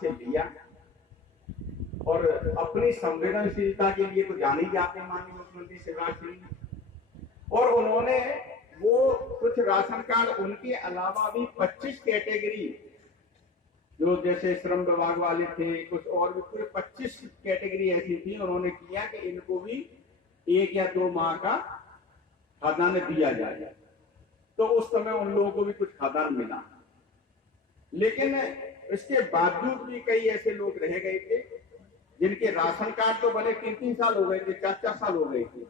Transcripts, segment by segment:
से लिया और अपनी संवेदनशीलता के लिए तो जान ही जाते माननीय मुख्यमंत्री शिवराज सिंह, और उन्होंने वो कुछ राशन कार्ड उनके अलावा भी 25 कैटेगरी जो जैसे श्रम विभाग वाले थे, कुछ और भी पूरे 25 कैटेगरी ऐसी थी, उन्होंने किया कि इनको भी 1 या 2 माह का खाद्यान्न दिया जाए। तो उस समय उन लोगों को भी कुछ खाद्यान्न मिला, लेकिन इसके बावजूद भी कई ऐसे लोग रह गए थे जिनके राशन कार्ड तो बने 3-3 साल हो गए थे, 4-4 साल हो गए थे,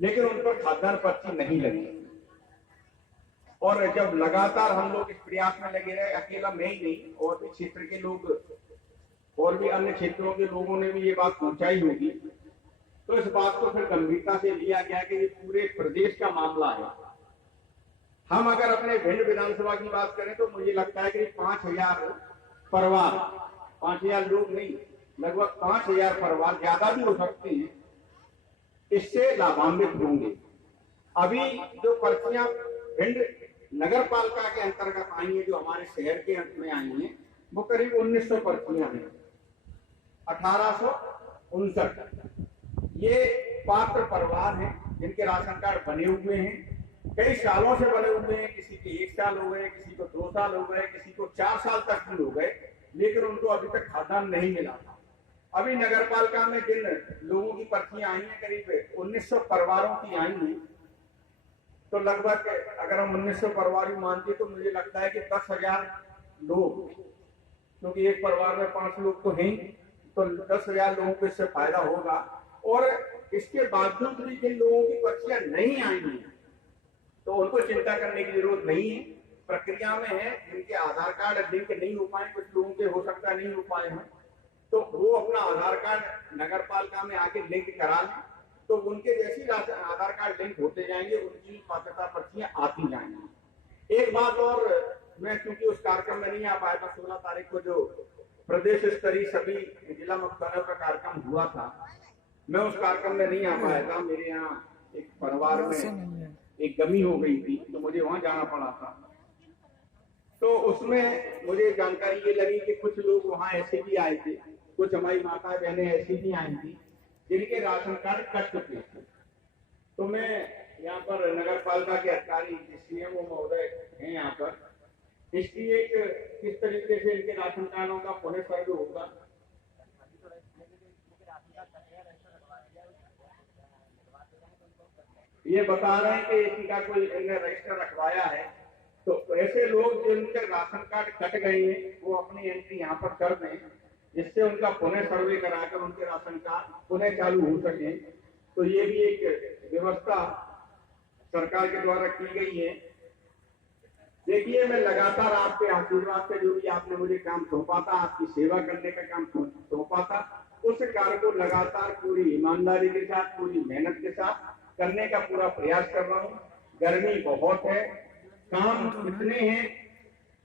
लेकिन उन पर खाद्यान्न पर्ची नहीं लगी। और जब लगातार हम लोग इस प्रयास में लगे रहे, अकेला मैं ही नहीं, और भी क्षेत्र के लोग और भी अन्य क्षेत्रों के लोगों ने भी ये बात पहुंचाई होगी, तो इस बात को फिर गंभीरता से लिया गया कि ये पूरे प्रदेश का मामला है। हम अगर अपने भिंड विधानसभा की बात करें तो मुझे लगता है कि 5000 परिवार, 5000 लोग नहीं, लगभग 5000 परिवार, ज्यादा भी हो सकते हैं, इससे लाभान्वित होंगे। अभी जो पर्चियां भिंड नगर पालिका के अंतर्गत आई है, जो हमारे शहर के अंत में आई है, वो करीब 1900 पर्चियां हैं, 1859। ये पात्र परिवार हैं जिनके राशन कार्ड बने हुए हैं, कई सालों से बने हुए हैं, किसी के 1 साल हो गए, किसी को 2 साल हो गए, किसी को 4 साल तक भी हो गए, लेकिन उनको अभी तक खाद्यान्न नहीं मिला था। अभी नगर पालिका में जिन लोगों की पर्चियां आई हैं, करीब 1900 परिवारों की आई हैं, तो लगभग अगर हम 1900 परिवार मानते तो मुझे लगता है कि 10,000 लोग, क्योंकि एक परिवार में 5 लोग तो हैं, तो 10,000 लोगों को इससे फायदा होगा। और इसके बावजूद भी जिन लोगों की पर्चियां नहीं आई हैं तो उनको चिंता करने की जरूरत नहीं है, प्रक्रिया में है। जिनके आधार कार्ड लिंक नहीं हो पाए, कुछ लोगों के हो सकता नहीं हो पाए हैं, तो वो अपना आधार कार्ड नगर पालिका में आके लिंक करा लें, तो उनके जैसी आधार कार्ड लिंक होते जाएंगे, उनकी पात्रता पर्चियां आती जाएंगी। एक बात और, मैं क्योंकि उस कार्यक्रम में नहीं आ पाया था, 16 तारीख को जो प्रदेश स्तरीय सभी जिला मुख्यालयों का कार्यक्रम हुआ था, मैं उस कार्यक्रम में नहीं आ पाया था। मेरे यहाँ एक परिवार में एक गमी हो गई थी, तो मुझे वहां जाना पड़ा था। तो उसमें मुझे जानकारी ये लगी कि कुछ लोग वहां ऐसे भी आए थे, कुछ हमारी माता बहनें ऐसी भी आई थी जिनके राशन कार्ड कट चुके थे। तो मैं यहाँ पर नगर पालिका के अधिकारी सीएमओ महोदय हैं यहाँ पर, इसकी एक किस तरीके से इनके राशन कार्डों का पुनः सर्वे होगा, ये बता रहे हैं कि इनका कोई इन्हें रजिस्टर रखवाया है। तो ऐसे लोग जिनके राशन कार्ड कट गए हैं वो अपनी एंट्री यहाँ पर कर दें, जिससे उनका पुनः सर्वे कराकर उनके राशन कार्ड पुनः चालू हो सके। तो ये भी एक व्यवस्था सरकार के द्वारा की गई है। देखिए, मैं लगातार आपके आशीर्वाद से जो भी आपने मुझे काम सौंपा था, आपकी सेवा करने का काम सौंपा था, उस कार्य को लगातार पूरी ईमानदारी के साथ, पूरी मेहनत के साथ करने का पूरा प्रयास कर रहा हूँ। गर्मी बहुत है, काम इतने हैं,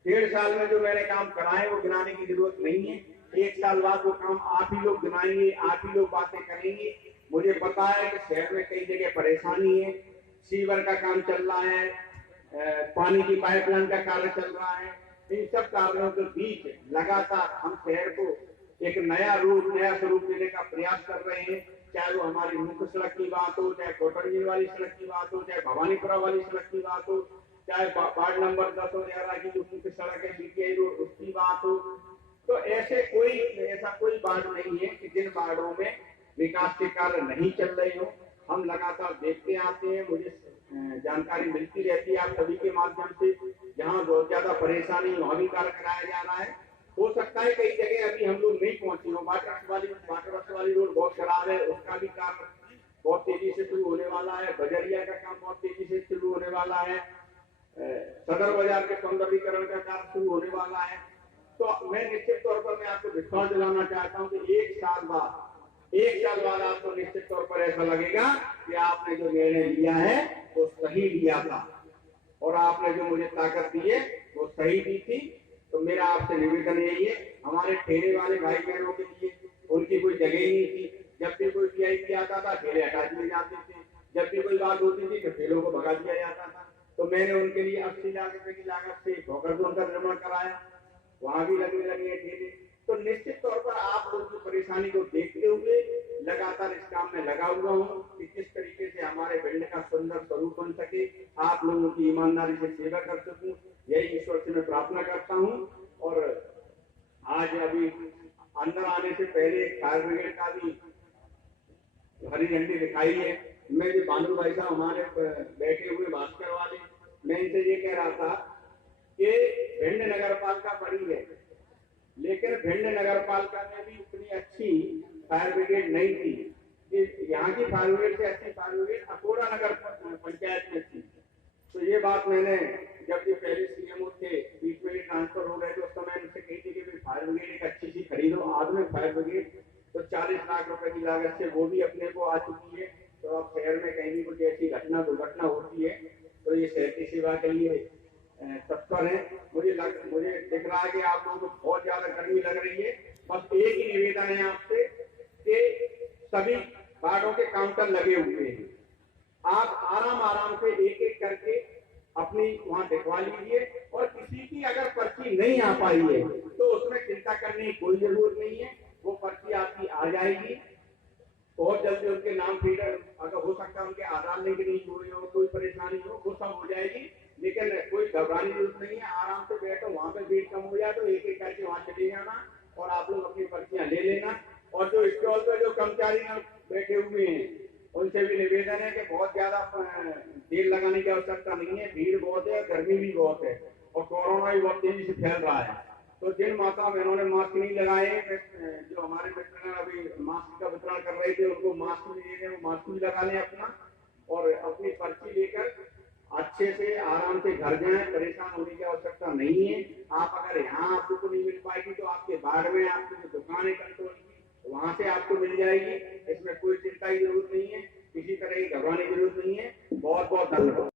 1.5 साल में जो मैंने काम कराए वो गिनाने की जरूरत नहीं है। 1 साल बाद वो काम आप ही लोग गिनाएंगे, आप ही लोग बातें करेंगे। मुझे पता है कि शहर में कई जगह परेशानी है, सीवर का काम चल रहा है, पानी की पाइपलाइन का कार्य चल रहा है। इन सब कार्यों के बीच लगातार हम शहर को एक नया स्वरूप देने का प्रयास कर रहे हैं। चाहे वो हमारी मुख्य सड़क की बात हो, चाहे कोटरझील वाली सड़क की बात हो, चाहे भवानीपुरा वाली सड़क की बात हो, चाहे वार्ड नंबर 10 और 11 की जो मुख्य सड़क है बीटीआई रोड, उसकी बात हो। तो ऐसा कोई वार्ड नहीं है कि जिन वार्डों में विकास के कार्य नहीं चल रहे हो। हम लगातार देखते आते हैं, मुझे जानकारी मिलती रहती है आप सभी के माध्यम से। जहाँ बहुत ज्यादा परेशानी, वहां भी कार्य कराया जा रहा है। हो सकता है कई जगह अभी हम लोग नहीं पहुंचे हो। वाटर वाली रोड बहुत खराब है, उसका भी काम बहुत तेजी से शुरू होने वाला है। बजरिया का काम बहुत तेजी से शुरू होने वाला है। सदर बाजार के सौंदर्यीकरण का काम शुरू होने वाला है। तो मैं निश्चित तौर पर मैं आपको विश्वास दिलाना चाहता हूँ कि 1 साल बाद आपको निश्चित तौर पर ऐसा लगेगा कि आपने जो निर्णय लिया है वो सही लिया था, और आपने जो मुझे ताकत दी है वो सही दी थी। तो मेरा आपसे निवेदन यही है, हमारे ठेले वाले भाई बहनों के लिए उनकी कोई जगह ही नहीं थी। जब भी कोई वीआईपी आता था ठेले हटा दिए जाते थे, जब भी कोई बात होती थी तो ठेलों को भगा दिया जाता था। तो मैंने उनके लिए 80 लाख रुपए की लागत से भोकर जोन का निर्माण कराया। वहां भी लगने लगे हैं ठेले। तो निश्चित तौर पर आप लोगों की परेशानी को देखते हुए लगातार इस काम में लगा हुआ हूँ कि किस तरीके से हमारे बिल्ड का सुंदर स्वरूप बन सके, आप लोगों की ईमानदारी से सेवा कर सकूं, यही ईश्वर से मैं प्रार्थना करता हूँ। और आज अभी अंदर आने से पहले फायर ब्रिगेड का भी हरी झंडी दिखाई है। मैं जो भानु भाई साहब हमारे बैठे हुए भास्कर वाले, मैं इनसे ये कह रहा था कि भिंड नगर पालिका बड़ी है, लेकिन भिंड नगर पालिका में भी उतनी अच्छी फायर ब्रिगेड नहीं थी। यहाँ की फायर ब्रिगेड से अच्छी फायर ब्रिगेड अकोला नगर पंचायत में थी। तो ये बात मैंने जब ये पहले सीएमओ थे, बीच में ट्रांसफर हो गए, तो उस समय उनसे कही थी कि फायर ब्रिगेड एक अच्छी सी खरीदो, आधुनिक फायर ब्रिगेड। तो 40 लाख रुपए की लागत से वो भी अपने को आ चुकी है। तो अब शहर में कहीं भी कुछ ऐसी दुर्घटना होती है तो ये शहर की सेवा के लिए तत्पर है। मुझे दिख रहा है कि आप लोगों को बहुत ज्यादा गर्मी लग रही है। बस एक ही निवेदन है आपसे कि सभी कार्डों के काउंटर लगे हुए हैं, आप आराम से एक एक करके अपनी वहां दिखवा लीजिए। और किसी की अगर पर्ची नहीं आ पाई है तो उसमें चिंता करने की कोई जरूरत नहीं है, वो पर्ची आपकी आ जाएगी बहुत जल्दी। उनके नाम फीडर अगर हो सकता है उनके आधार लिंक नहीं हुए हो, कोई परेशानी हो, वो सब हो जाएगी। लेकिन कोई घबराने की जरूरत नहीं है, आराम से बैठो, वहां पे भीड़ कम हो जाए तो एक एक करके वहां चले जाना और आप लोग अपनी पर्चियां ले लेना। और जो स्टॉल पे जो कर्मचारी बैठे हुए हैं उनसे भी निवेदन है कि बहुत ज्यादा देर लगाने की आवश्यकता नहीं है, भीड़ बहुत है, गर्मी भी बहुत है और कोरोना भी बहुत तेजी से फैल रहा है। तो जिन माताओं बहनों ने मास्क नहीं लगाए, जो हमारे मित्र अभी मास्क का वितरण कर रहे थे उनको मास्क भी दे दें, वो मास्क भी लगा लें अपना और अपनी पर्ची लेकर अच्छे से आराम से घर जाएं। परेशान होने की आवश्यकता नहीं है। आप अगर यहाँ आपको नहीं मिल पाएगी तो आपके बाढ़ में आपकी जो दुकान है कंट्रोल की, वहां से आपको मिल जाएगी। इसमें कोई चिंता की जरूरत नहीं है, किसी तरह की घबराने की जरूरत नहीं है। बहुत बहुत धन्यवाद।